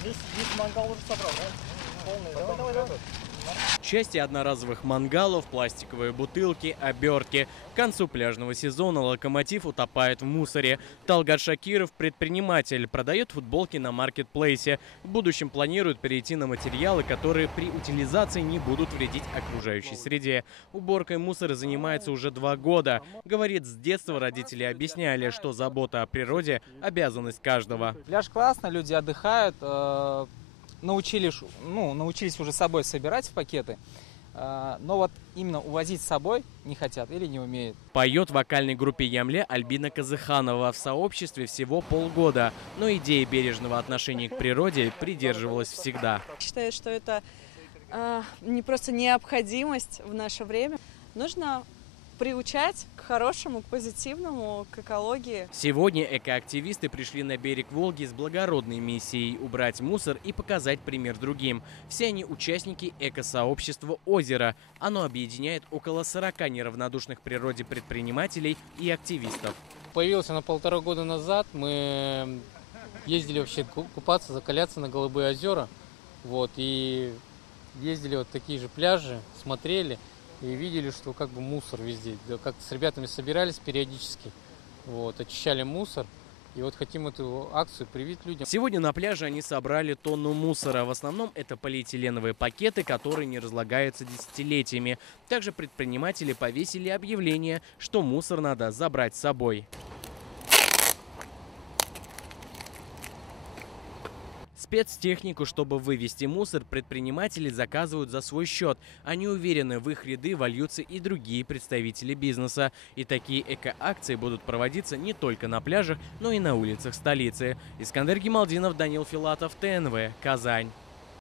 Здесь мангал уже собрал, да? Полный. Давай. Части одноразовых мангалов, пластиковые бутылки, обертки. К концу пляжного сезона «Локомотив» утопает в мусоре. Талгат Шакиров, предприниматель, продает футболки на маркетплейсе. В будущем планирует перейти на материалы, которые при утилизации не будут вредить окружающей среде. Уборкой мусора занимается уже 2 года. Говорит, с детства родители объясняли, что забота о природе – обязанность каждого. Пляж классно, люди отдыхают. Научились уже с собой собирать в пакеты, но вот именно увозить с собой не хотят или не умеют. Поет в вокальной группе «Ямле» Альбина Казыханова. В сообществе всего полгода, но идея бережного отношения к природе придерживалась всегда. Считаю, что это не просто необходимость в наше время. Нужно приучать к хорошему, к позитивному, к экологии. Сегодня экоактивисты пришли на берег Волги с благородной миссией – убрать мусор и показать пример другим. Все они участники экосообщества «Озеро». Оно объединяет около 40 неравнодушных природе предпринимателей и активистов. Появился на 1,5 года назад. Мы ездили вообще купаться, закаляться на Голубые озера. И ездили вот такие же пляжи, смотрели. И видели, что как бы мусор везде. Как-то с ребятами собирались периодически, очищали мусор. И хотим эту акцию привить людям. Сегодня на пляже они собрали тонну мусора. В основном это полиэтиленовые пакеты, которые не разлагаются десятилетиями. Также предприниматели повесили объявление, что мусор надо забрать с собой. Спецтехнику, чтобы вывести мусор, предприниматели заказывают за свой счет. Они уверены, в их ряды вольются и другие представители бизнеса. И такие эко-акции будут проводиться не только на пляжах, но и на улицах столицы. Искандер Гималдинов, Данил Филатов, ТНВ, Казань.